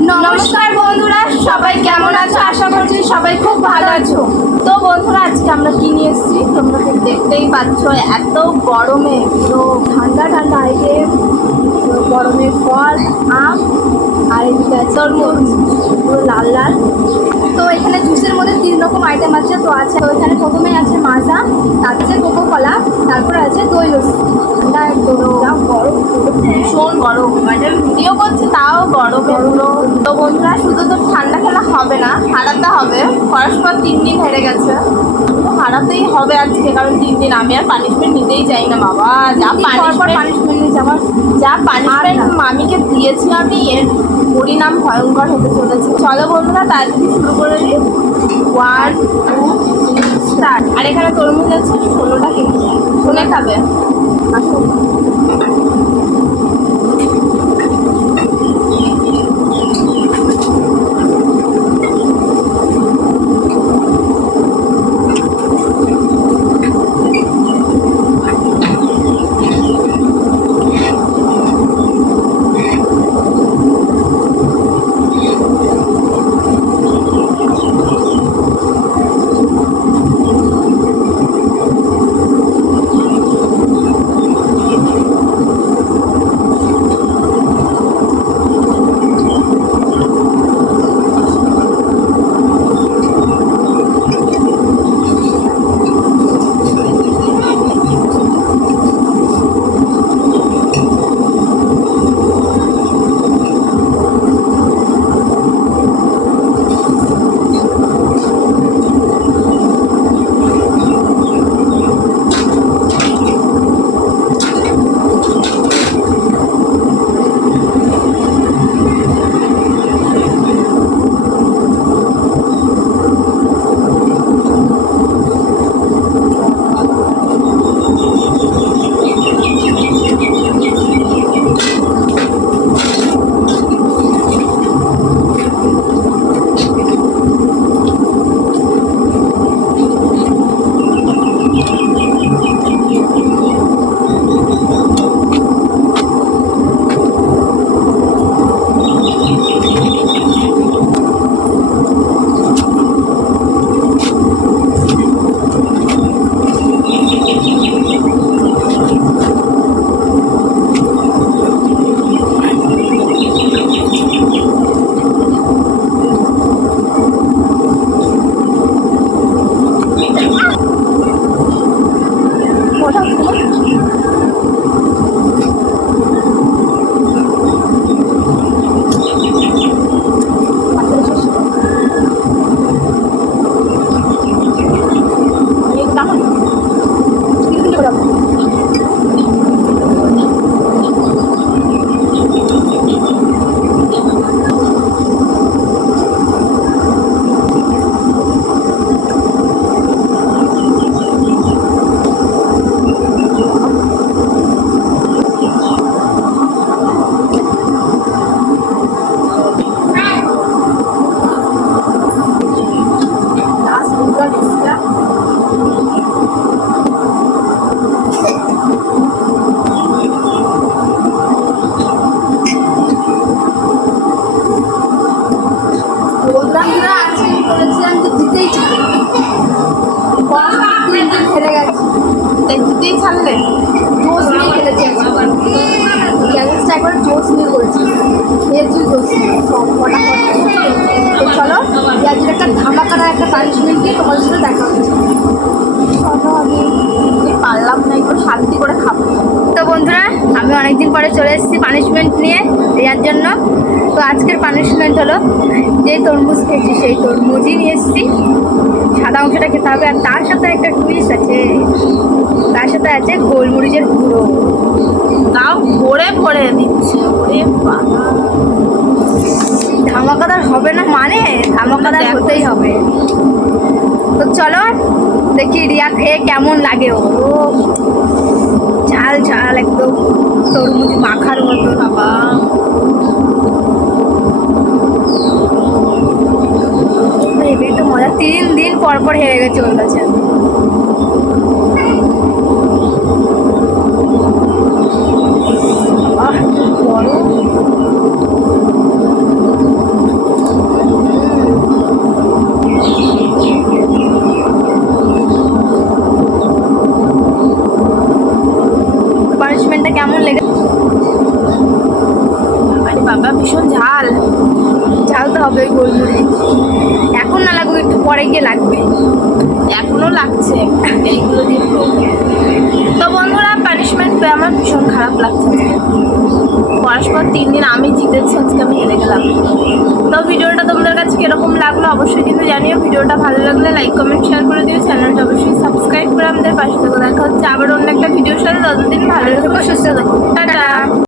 নমস্কার বন্ধুরা, সবাই কেমন আছো? আশা করছি সবাই খুব ভালো আছো। তো বন্ধুরা, আজকে আমরা কি নিয়ে এসেছি তোমরা তো দেখতেই পাচ্ছ। এত গরমে তো ঠান্ডা ঠান্ডা আইটেম, গরমের ফল আম আর এদিকে তরমুজ পুরো লাল লাল। তো এখানে জুসের মধ্যে 3 রকম আইটেম আছে। তো এখানে প্রথমেই আছে মাজা, তারপরে কোকো কলা, তারপরে আছে দই লস্যি। ঠান্ডা গরম ভীষণ গরম, মানে ভিডিও করছে তাও গরম এগুলো। তো বন্ধুরা, শুধু তো ঠান্ডা খেলা হবে না, হারাতে হবে। পরস্পর 3 দিন হেরে গেছে, তো হারাতেই হবে আজকে, কারণ 3 দিন আমি আর পানিশমেন্ট নিতেই চাই না বাবা। যা পানিশমেন্ট নিয়েছে আমার, যা পানিশমেন্ট মামিকে দিয়েছি আমি, এর পরিণাম ভয়ঙ্কর হতে চলেছে। চলো বন্ধুরা, তাড়াতাড়ি শুরু করে দিই। 1 2 স্টার্ট। আর এখানে তরমুজ আছে 16টা কেজি, শুনে খাবে। আসুন। জিতেই ছাড়লে জোস নিয়ে খেলেছি, একবার জোস নিয়ে করেছি, খেয়েছি জোস নিয়ে সব কটা। তো চলো, পেঁয়াজের একটা ধামাকানা একটা পানিশমেন্ট দিয়ে তোমাদের সাথে দেখা হচ্ছে। চলো, আমি পারলাম না, একটু শান্তি করে খাবো। তো বন্ধুরা, আমি অনেকদিন পরে চলে এসেছি পানিশমেন্ট নিয়ে রিয়ার জন্য। তো আজকের পানিশমেন্ট হলো, যে তরমুজ খেয়েছি সেই তরমুজই নিয়ে এসেছি। সাদা অংশটা খেতে হবে, আর তার সাথে একটা টুইস্ট আছে, তার সাথে আছে গোলমরিচের গুঁড়ো, তাও ভরে ভরে দিচ্ছে। ওরে বাবা, ধামাকাদার হবে না মানে ধামাকাদার হতেই হবে। তো চলো দেখি রিয়া খেয়ে কেমন লাগে। ও ঝাল ঝাল একদম তরমুজ মাখার মতো। বাবা, হেবি তো মজা। 3 দিন পর পর হেরে গেছে ওর কাছে। বড় কেমন লেগে। আরে বাবা ভীষণ ঝাল তো হবে গোলমুড়ি। এখন না লাগুক, একটু পরে গিয়ে লাগবে। এখনো লাগছে এইগুলো দিয়ে। তো বন্ধুরা পানিশমেন্ট পেয়ে আমার ভীষণ খারাপ লাগছে। পরস্পর 3 দিন আমি জিতেছি, আজকে আমি হেরে গেলাম। তো ভিডিওটা তোমাদের কাছে কিরকম লাগলো অবশ্যই কিন্তু জানিও। ভিডিওটা ভালো লাগলে লাইক কমেন্ট শেয়ার করে দিও। চ্যানেলটা অবশ্যই সাবস্ক্রাইব করে আমাদের পাশে থেকে দেখা হচ্ছে আবার অন্য একটা ভিডিওর সাথে। ততদিন ভালো থেকো, সুস্থ থেকো, টাটা।